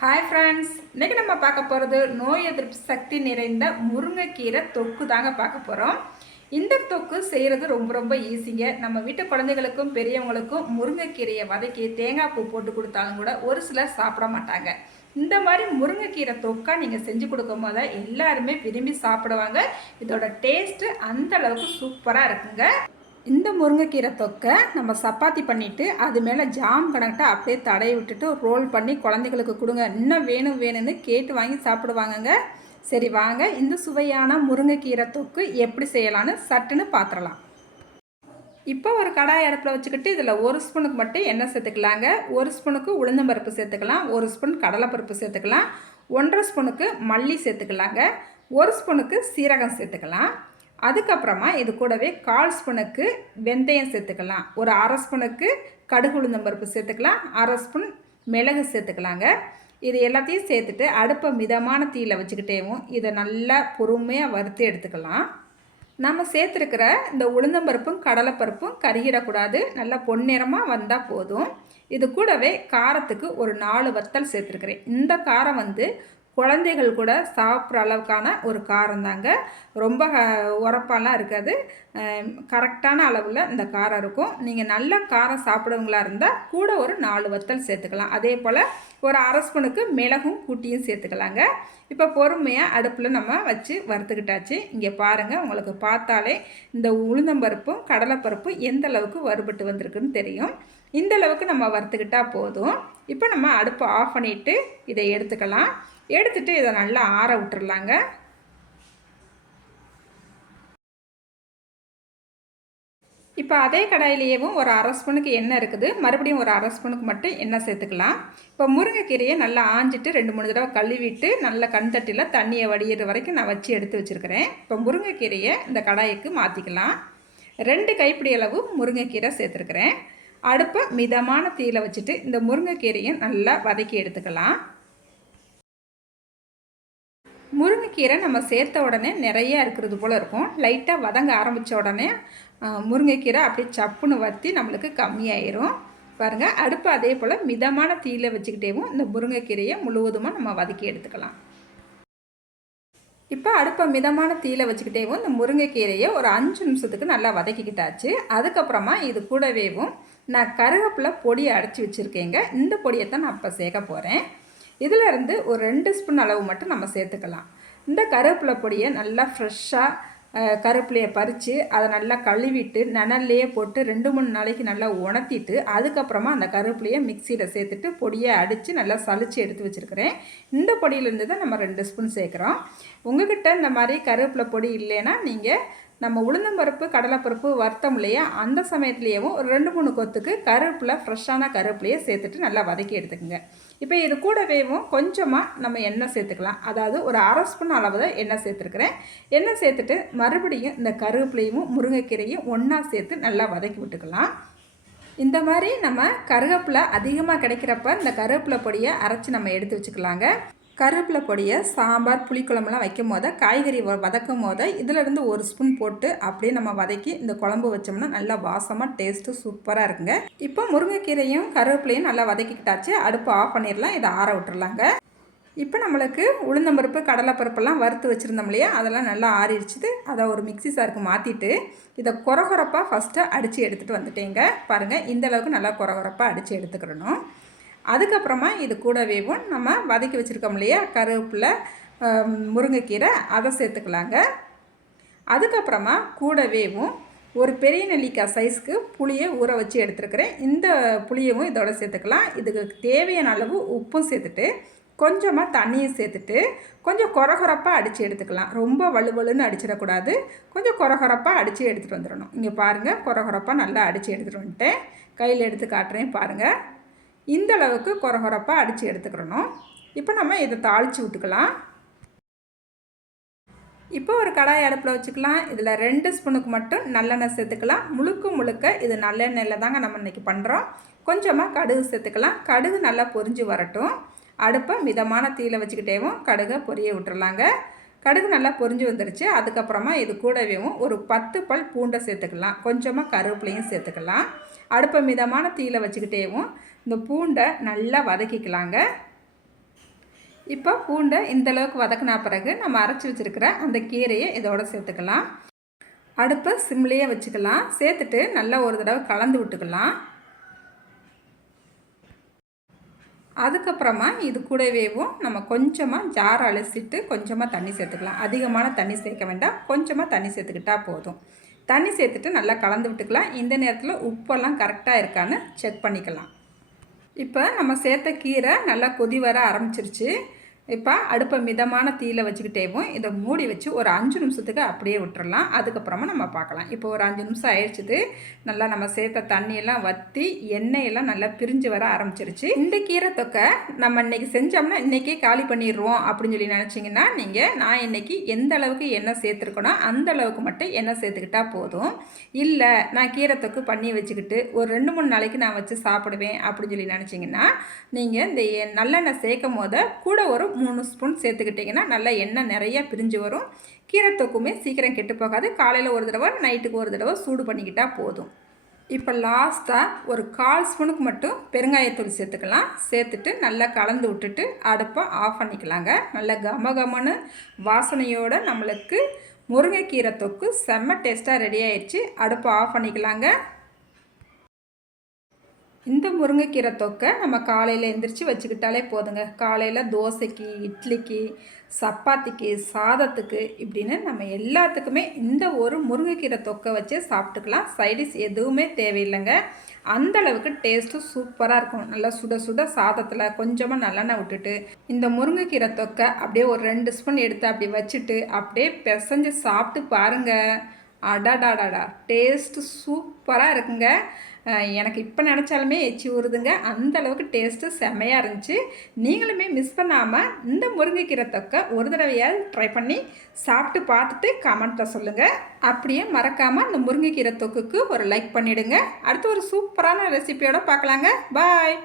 Hi friends இன்றைக்கி நம்ம பார்க்க போகிறது நோய் எதிர்ப்பு சக்தி நிறைந்த முருங்கைக்கீரை தொக்கு தாங்க பார்க்க போகிறோம் இந்த தொக்கு செய்கிறது ரொம்ப ரொம்ப ஈஸிங்க நம்ம வீட்டு குழந்தைகளுக்கும் பெரியவங்களுக்கும் முருங்கைக்கீரையை வதக்கி தேங்காய் பூ போட்டு கொடுத்தாலும் கூட ஒரு சிலர் சாப்பிட மாட்டாங்க. இந்த மாதிரி முருங்கைக்கீரை தொக்கா நீங்கள் செஞ்சு கொடுக்கும் போது எல்லாருமே விரும்பி சாப்பிடுவாங்க. இதோட டேஸ்ட்டு அந்த அளவுக்கு சூப்பராக இருக்குங்க. இந்த முருங்கைக்கீரை தொக்கை நம்ம சப்பாத்தி பண்ணிவிட்டு அது மேலே ஜாம் கணக்கிட்ட அப்படியே தடவி விட்டுட்டு ரோல் பண்ணி குழந்தைகளுக்கு கொடுங்க. இன்னும் வேணும் வேணும்னு கேட்டு வாங்கி சாப்பிடுவாங்கங்க. சரி வாங்க. இந்த சுவையான முருங்கைக்கீரை தொக்கு எப்படி செய்யலான்னு சட்டுன்னு பார்த்துடலாம் இப்போ ஒரு கடாய் அடுப்பில் வச்சுக்கிட்டு இதில் ஒரு ஸ்பூனுக்கு மட்டும் எண்ணெய் சேர்த்துக்கலாங்க. ஒரு ஸ்பூனுக்கு உளுந்தம்பருப்பு சேர்த்துக்கலாம். ஒரு ஸ்பூன் கடலைப்பருப்பு சேர்த்துக்கலாம். ஒன்றரை ஸ்பூனுக்கு மல்லி சேர்த்துக்கலாங்க. ஒரு ஸ்பூனுக்கு சீரகம் சேர்த்துக்கலாம். அதுக்கப்புறமா இது கூடவே கால் ஸ்பூனுக்கு வெந்தயம் சேர்த்துக்கலாம். ஒரு அரை ஸ்பூனுக்கு கடுகு உளுந்தம்பருப்பு சேர்த்துக்கலாம். அரை ஸ்பூன் மிளகு சேர்த்துக்கலாங்க. இது எல்லாத்தையும் சேர்த்துட்டு அடுப்பை மிதமான தீயில் வச்சுக்கிட்டேவும் இதை நல்லா பொறுமையாக வறுத்து எடுத்துக்கலாம். நம்ம சேர்த்துருக்கிற இந்த உளுந்தம்பருப்பும் கடலைப்பருப்பும் கருகிடக்கூடாது. நல்லா பொன்னிறமாக வந்தால் போதும். இது கூடவே காரத்துக்கு ஒரு நாலு வத்தல் சேர்த்துருக்குறேன். இந்த காரம் வந்து குழந்தைகள் கூட சாப்பிட்ற அளவுக்கான ஒரு காரம் தாங்க. ரொம்ப உரப்பாலாம் இருக்காது. கரெக்டான அளவில் இந்த காரம் இருக்கும். நீங்கள் நல்ல காரம் சாப்பிடுவங்களா இருந்தால் கூட ஒரு நாலு வத்தல் சேர்த்துக்கலாம். அதே போல் ஒரு அரை ஸ்பூனுக்கு மிளகும் கூட்டியும் சேர்த்துக்கலாங்க. இப்போ பொறுமையாக அடுப்பில் நம்ம வச்சு வறுத்துக்கிட்டாச்சு. இங்கே பாருங்கள் உங்களுக்கு பார்த்தாலே இந்த உளுந்தம்பருப்பும் கடலைப்பருப்பும் எந்த அளவுக்கு வறுபட்டு வந்திருக்குன்னு தெரியும். இந்த அளவுக்கு நம்ம வறுத்துக்கிட்டால் போதும். இப்போ நம்ம அடுப்பை ஆஃப் பண்ணிவிட்டு இதை எடுத்துக்கலாம். எடுத்துகிட்டு இதை நல்லா ஆற விட்டுறலாங்க. இப்போ அதே கடாயிலேயேவும் ஒரு அரை ஸ்பூனுக்கு எண்ணெய் இருக்குது. மறுபடியும் ஒரு அரை ஸ்பூனுக்கு மட்டும் எண்ணெய் சேர்த்துக்கலாம். இப்போ முருங்கைக்கீரையை நல்லா ஆஞ்சிட்டு ரெண்டு மூணு தடவை கழுவிட்டு நல்லா கண் தட்டியில் தண்ணியை வடிகிற வரைக்கும் நான் வச்சு எடுத்து வச்சுருக்கிறேன். இப்போ முருங்கைக்கீரையை இந்த கடாய்க்கு மாற்றிக்கலாம் ரெண்டு கைப்பிடி அளவு முருங்கைக்கீரை சேர்த்துருக்குறேன். அடுப்பை மிதமான தீயில் வச்சுட்டு இந்த முருங்கைக்கீரையும் நல்லா வதக்கி எடுத்துக்கலாம். முருங்கைக்கீரை நம்ம சேர்த்த உடனே நிறையா இருக்கிறது போல் இருக்கும். லைட்டாக வதங்க ஆரம்பித்த உடனே முருங்கைக்கீரை அப்படியே சப்புன்னு வற்றி நம்மளுக்கு கம்மியாயிரும். பாருங்கள் அடுப்பு அதே போல் மிதமான தீயில் வச்சுக்கிட்டேவும் இந்த முருங்கைக்கீரையை முழுவதுமாக நம்ம வதக்கி எடுத்துக்கலாம். இப்போ அடுப்பை மிதமான தீயில் வச்சுக்கிட்டேவும் இந்த முருங்கைக்கீரையை ஒரு அஞ்சு நிமிஷத்துக்கு நல்லா வதக்கிக்கிட்டாச்சு. அதுக்கப்புறமா இது கூடவேவும் நான் கருவேப்பிலை பொடியை அடைச்சி வச்சுருக்கேங்க. இந்த பொடியை தான் நான் இப்போ சேர்க்க போகிறேன் இதிலேருந்து ஒரு ரெண்டு ஸ்பூன் அளவு மட்டும் நம்ம சேர்த்துக்கலாம். இந்த கருவேப்பிலை பொடியை நல்லா ஃப்ரெஷ்ஷாக கருவேப்பிலையை பறித்து அதை நல்லா கழுவிட்டு நனல்லையே போட்டு ரெண்டு மூணு நாளைக்கு நல்லா உணர்த்திட்டு அதுக்கப்புறமா அந்த கருவேப்பிலையை மிக்சியில் சேர்த்துட்டு பொடியை அடித்து நல்லா சளிச்சு எடுத்து வச்சுருக்கிறேன். இந்த பொடியிலேருந்து தான் நம்ம ரெண்டு ஸ்பூன் சேர்க்குறோம். உங்ககிட்ட இந்த மாதிரி கருவேப்பிலை பொடி இல்லைன்னா நீங்கள் நம்ம உளுந்தம்பருப்பு கடலைப்பருப்பு வறுத்தோம் இல்லையா? அந்த சமயத்துலேயும் ஒரு ரெண்டு மூணு கொத்துக்கு கருவேப்பிலை ஃப்ரெஷ்ஷான கருவேப்பிலையே சேர்த்துட்டு நல்லா வதக்கி எடுத்துக்கோங்க. இப்போ இது கூடவேவும் கொஞ்சமாக நம்ம எண்ணெய் சேர்த்துக்கலாம். அதாவது ஒரு அரை ஸ்பூன் அளவு தான் எண்ணெய் சேர்த்துருக்குறேன். எண்ணெய் சேர்த்துட்டு மறுபடியும் இந்த கருவேப்பிலையும் முருங்கைக்கீரையும் ஒன்றா சேர்த்து நல்லா வதக்கி விட்டுக்கலாம். இந்த மாதிரி நம்ம கருவேப்பிலை அதிகமாக கிடைக்கிறப்ப இந்த கருவேப்பிலை பொடியை அரைச்சி நம்ம எடுத்து வச்சுக்கலாங்க. கருவேப்பிலை பொடியை சாம்பார் புளிக்குழம்புலாம் வைக்கும் போது காய்கறி வதக்கும் போது இதிலிருந்து ஒரு ஸ்பூன் போட்டு அப்படியே நம்ம வதக்கி இந்த குழம்பு வச்சோம்னா நல்லா வாசமாக டேஸ்ட்டு சூப்பராக இருக்குங்க. இப்போ முருங்கைக்கீரையும் கருவேப்பிலையும் நல்லா வதக்கிக்கிட்டாச்சு. அடுப்பு ஆஃப் பண்ணிடலாம். இதை ஆற விட்டுறலாங்க. இப்போ நம்மளுக்கு உளுந்தம்பருப்பு கடலைப்பருப்பெல்லாம் வறுத்து வச்சுருந்தோம் இல்லையா? அதெல்லாம் நல்லா ஆறிடுச்சுது. அதை ஒரு மிக்சி சாருக்கு மாற்றிட்டு இதை குறகுறப்பாக ஃபஸ்ட்டு அடித்து எடுத்துகிட்டு வந்துட்டேங்க. பாருங்கள் இந்தளவுக்கு நல்லா குறகுறப்பாக அடித்து எடுத்துக்கிறணும். அதுக்கப்புறமா இது கூடவேவும் நம்ம வதக்கி வச்சுருக்கோம் இல்லையா? கருவேப்பிலை முருங்கைக்கீரை அதை சேர்த்துக்கலாங்க. அதுக்கப்புறமா கூடவேவும் ஒரு பெரிய நெல்லிக்காய் சைஸ்க்கு புளியை ஊற வச்சு எடுத்துருக்கிறேன். இந்த புளியவும் இதோட சேர்த்துக்கலாம். இதுக்கு தேவையான அளவு உப்பும் சேர்த்துட்டு கொஞ்சமாக தண்ணியும் சேர்த்துட்டு கொஞ்சம் குறகுறப்பாக அடித்து எடுத்துக்கலாம். ரொம்ப வலுவலுன்னு அடிச்சிடக்கூடாது. கொஞ்சம் குறகுறப்பாக அடித்து எடுத்துகிட்டு வந்துடணும். இங்கே பாருங்கள் குறகுறப்பாக நல்லா அடித்து எடுத்துகிட்டு வந்துட்டேன். கையில் எடுத்து காட்டுறேன் பாருங்கள் இந்த அளவுக்கு குறகுறப்பாக அடித்து எடுத்துக்கிறணும். இப்போ நம்ம இதை தாளித்து விட்டுக்கலாம். இப்போ ஒரு கடாய் அடுப்பில் வச்சுக்கலாம். இதில் ரெண்டு ஸ்பூனுக்கு மட்டும் நல்லெண்ணெய் சேர்த்துக்கலாம். முழுக்க முழுக்க இது நல்லெண்ணெயில் தாங்க நம்ம இன்றைக்கி பண்ணுறோம். கொஞ்சமாக கடுகு சேர்த்துக்கலாம். கடுகு நல்லா பொரிஞ்சு வரட்டும். அடுப்பை மிதமான தீயில் வச்சுக்கிட்டேவும் கடுகை பொரிய விட்டுறலாங்க. கடுகு நல்லா பொரிஞ்சு வந்துடுச்சு அதுக்கப்புறமா இது கூடவேவும் ஒரு பத்து பல் பூண்டை சேர்த்துக்கலாம். கொஞ்சமாக கருவேப்பிலையும் சேர்த்துக்கலாம். அடுப்பை மிதமான தீயில் வச்சுக்கிட்டேவும் இந்த பூண்டை நல்லா வதக்கிக்கலாங்க. இப்போ பூண்டை இந்த அளவுக்கு வதக்கினா பிறகு நம்ம அரைச்சி வச்சுருக்கிற அந்த கீரையை இதோட சேர்த்துக்கலாம். அடுப்பை சிம்லேயே வச்சுக்கலாம். சேர்த்துட்டு நல்லா ஒரு தடவை கலந்து விட்டுக்கலாம். அதுக்கப்புறமா இது கூடவேவும் நம்ம கொஞ்சமாக ஜார் அலசிட்டு கொஞ்சமாக தண்ணி சேர்த்துக்கலாம். அதிகமான தண்ணி சேர்க்க வேண்டாம். கொஞ்சமாக தண்ணி சேர்த்துக்கிட்டால் போதும். தண்ணி சேர்த்துட்டு நல்லா கலந்து விட்டுக்கலாம். இந்த நேரத்தில் உப்பெல்லாம் கரெக்டாக இருக்கான்னு செக் பண்ணிக்கலாம். இப்போ நம்ம சேர்த்த கீரை நல்லா கொதி வர ஆரம்பிச்சிருச்சு. இப்போ அடுப்பை மிதமான தீயில் வச்சுக்கிட்டேவும் இதை மூடி வச்சு ஒரு அஞ்சு நிமிஷத்துக்கு அப்படியே விட்டுறலாம். அதுக்கப்புறமா நம்ம பார்க்கலாம். இப்போ ஒரு அஞ்சு நிமிஷம் ஆயிடுச்சுது. நல்லா நம்ம சேர்த்த தண்ணியெல்லாம் வற்றி எண்ணெயெல்லாம் நல்லா பிரிஞ்சு வர ஆரம்பிச்சிருச்சு. இந்த கீரை தொக்கை நம்ம இன்னைக்கு செஞ்சோம்னா இன்றைக்கே காலி பண்ணிடுவோம் அப்படின்னு சொல்லி நினச்சிங்கன்னா நீங்கள் நான் இன்னைக்கு எந்த அளவுக்கு எண்ணெய் சேர்த்துருக்கணும் அந்த அளவுக்கு மட்டும் எண்ணெய் சேர்த்துக்கிட்டா போதும். இல்லை நான் கீரை தொக்கு பண்ணி வச்சுக்கிட்டு ஒரு ரெண்டு மூணு நாளைக்கு நான் வச்சு சாப்பிடுவேன் அப்படின்னு சொல்லி நினச்சிங்கன்னா நீங்கள் இந்த நல்லெண்ணெய் சேர்க்கும் போது கூட ஒரு மூணு ஸ்பூன் சேர்த்துக்கிட்டிங்கன்னா நல்லா எண்ணெய் நிறையா பிரிஞ்சு வரும். கீரை தொக்குமே சீக்கிரம் கெட்டு போகாது. காலையில் ஒரு தடவை நைட்டுக்கு ஒரு தடவை சூடு பண்ணிக்கிட்டால் போதும். இப்போ லாஸ்ட்டாக ஒரு கால் ஸ்பூனுக்கு மட்டும் பெருங்காயத்தூள் சேர்த்துக்கலாம். சேர்த்துட்டு நல்லா கலந்து விட்டுட்டு அடுப்பை ஆஃப் பண்ணிக்கலாங்க. நல்லா கம கமனு வாசனையோடு நம்மளுக்கு முருங்கைக்கீரை தொக்கு செம்ம டேஸ்ட்டாக ரெடி ஆயிடுச்சு. அடுப்பை ஆஃப் பண்ணிக்கலாங்க. இந்த முருங்கைக்கீரை தொக்கை நம்ம காலையில் எந்திரிச்சு வச்சுக்கிட்டாலே போதுங்க. காலையில் தோசைக்கு இட்லிக்கு சப்பாத்திக்கு சாதத்துக்கு இப்படின்னு நம்ம எல்லாத்துக்குமே இந்த ஒரு முருங்கைக்கீரை தொக்கை வச்சு சாப்பிட்டுக்கலாம். சைடிஸ் எதுவுமே தேவையில்லைங்க. அந்த அளவுக்கு டேஸ்ட்டு சூப்பராக இருக்கும். நல்லா சுட சுட சாதத்தில் கொஞ்சமாக நல்லெண்ணெய் விட்டுட்டு இந்த முருங்கைக்கீரை தொக்கை அப்படியே ஒரு ரெண்டு ஸ்பூன் எடுத்து அப்படி வச்சுட்டு அப்படியே பிசைஞ்சு சாப்பிட்டு பாருங்கள் அடாடாடாடா. டேஸ்ட்டு சூப்பராக இருக்குங்க. எனக்கு இப்போ நினச்சாலுமே எச்சி ஊறுதுங்க. அந்த அளவுக்கு டேஸ்ட்டு செமையாக இருந்துச்சு. நீங்களுமே மிஸ் பண்ணாமல் இந்த முருங்கைக்கீரை தொக்கை ஒரு தடவையாவது ட்ரை பண்ணி சாப்பிட்டு பார்த்துட்டு கமெண்ட்டில் சொல்லுங்கள் அப்படியே மறக்காமல் இந்த முருங்கைக்கீரை தொக்குக்கு ஒரு லைக் பண்ணிவிடுங்க அடுத்து ஒரு சூப்பரான ரெசிபியோடு பார்க்கலாங்க. பாய்